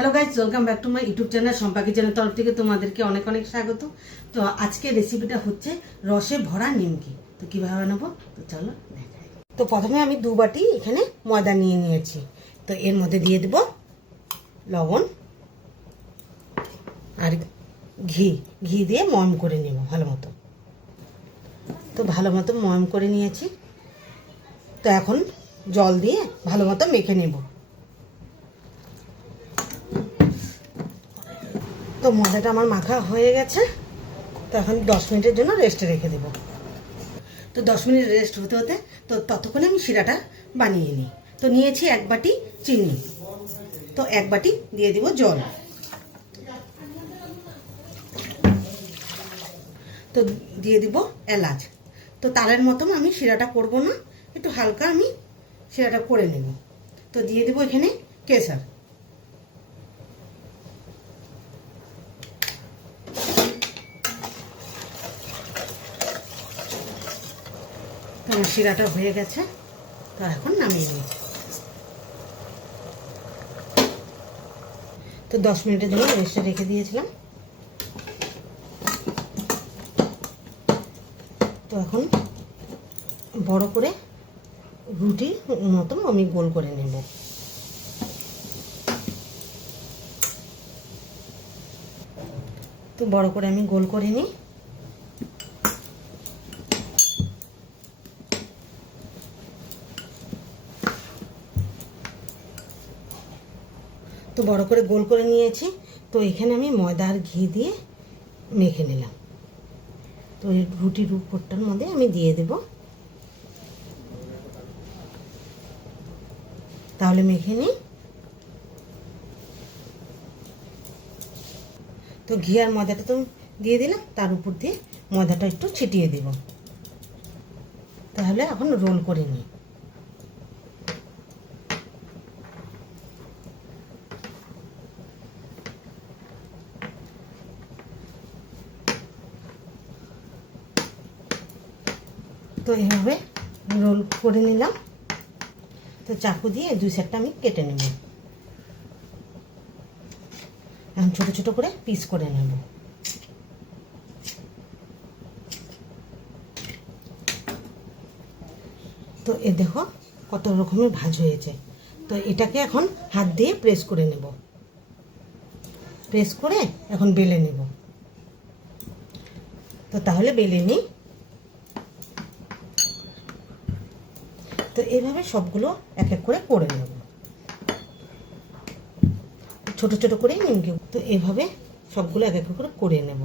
Hello guys, welcome back to my YouTube channel. Sampa কিচেনের তরফ থেকে তোমাদেরকে অনেক অনেক স্বাগত। তো আজকে রেসিপিটা হচ্ছে রসে ভরা নিমকি। তো কীভাবে বানাবো তো চলো দেখাই। তো প্রথমে আমি 2 বাটি এখানে ময়দা নিয়ে নিয়েছি। তো এর মধ্যে দিয়ে দেব লবণ আর ঘি দিয়ে ময়ম করে নেব ভালো মতো। তো ভালো মতো ময়ম করে নিয়েছি। তো এখন জল দিয়ে ভালো মতো মেখে নেব। তো ময়দাটা আমার মাখা হয়ে গেছে। তো এখন 10 মিনিটের জন্য রেস্টে রেখে দেব। তো 10 মিনিট রেস্ট হতে হতে তো ততক্ষণে আমি শিরাটা বানিয়ে নিই। তো নিয়েছি 1 বাটি চিনি। তো 1 বাটি দিয়ে দিব জল। তো দিয়ে দিব এলাচ। তো তালের মতন আমি শিরাটা করব না, একটু হালকা আমি শিরাটা করে নেব। তো দিয়ে দিব এখানে কেশর। তো আমার শিরাটা হয়ে গেছে। তো এখন নামিয়ে নিই। তো 10 মিনিটের জন্য রেস্টে রেখে দিয়েছিলাম। তো এখন বড় করে রুটির মতন আমি গোল করে নেব। তো বড় করে আমি গোল করে নিই। তো বড় করে গোল করে নিয়েছি। তো এখানে আমি ময়দা আর ঘি দিয়ে মেখে নিলাম। তো এই রুটির উপরটার মধ্যে আমি দিয়ে দেব। তাহলে মেখে নিই। তো ঘি আর ময়দাটা তো দিয়ে দিলাম, তার উপর দিয়ে ময়দাটা একটু ছিটিয়ে দেব। তাহলে এখন রোল করে নিই। তো এইভাবে রোল করে নিলাম। তো চাকু দিয়ে 2 সাইডটা আমি কেটে নেব। এখন ছোট ছোট করে পিস করে নেব। তো এ দেখো কত রকমের ভাঁজ হয়েছে। তো এটাকে এখন হাত দিয়ে প্রেস করে নেব। প্রেস করে এখন বেলে নেব। তো তাহলে বেলে নিই। তো এইভাবে সবগুলো এক এক করে করে নেব। ছোট ছোট করে নিমকি। তো এইভাবে সবগুলো এক এক করে করে নেব।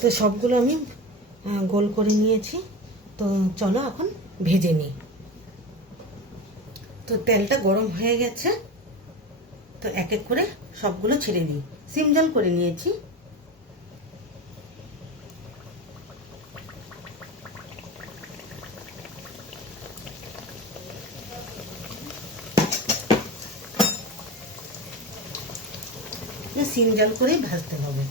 তো সবগুলো আমি গোল করে নিয়েছি। তো চলো এখন ভেজে নিই। তো তেলটা গরম হয়ে গেছে। তো এক এক করে সবগুলো ছেড়ে দিই। সিম জাল করে নিয়েছি। সিম জাল করেই ভাজতে হবে।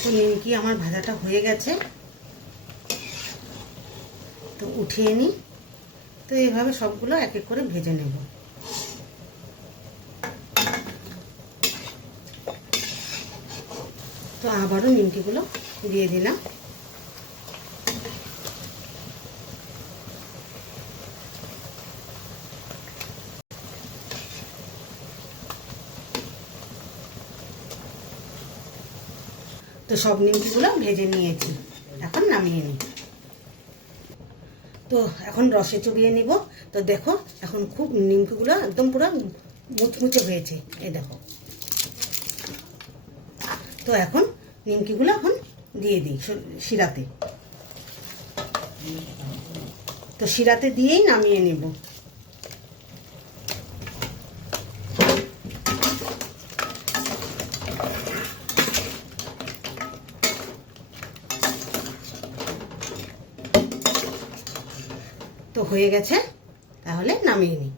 তো নিমকি আমার ভাজাটা হয়ে গেছে। তো উঠিয়ে নিই। তো এইভাবে সবগুলো এক এক করে ভেজে নেব। তো আবারও নিমকিগুলো দিয়ে দিলাম। তো সব নিমকিগুলো ভেজে নিয়েছি। এখন নামিয়ে নিই। তো এখন রসে চুবিয়ে নিব। তো দেখো এখন খুব নিমকিগুলো একদম পুরো মুচমুচে হয়েছে। এই দেখো। তো এখন নিমকিগুলো এখন দিয়ে দিই শিরাতে। তো শিরাতে দিয়েই নামিয়ে নেব। তো হয়ে গেছে, তাহলে নামিয়ে নিই।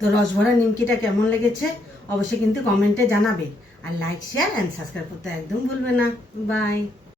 তো রস ভরা নিমকিটা কেমন লেগেছে অবশ্যই কিন্তু কমেন্টে জানাবে, আর লাইক শেয়ার অ্যান্ড সাবস্ক্রাইব করতে একদম ভুলবে না। বাই।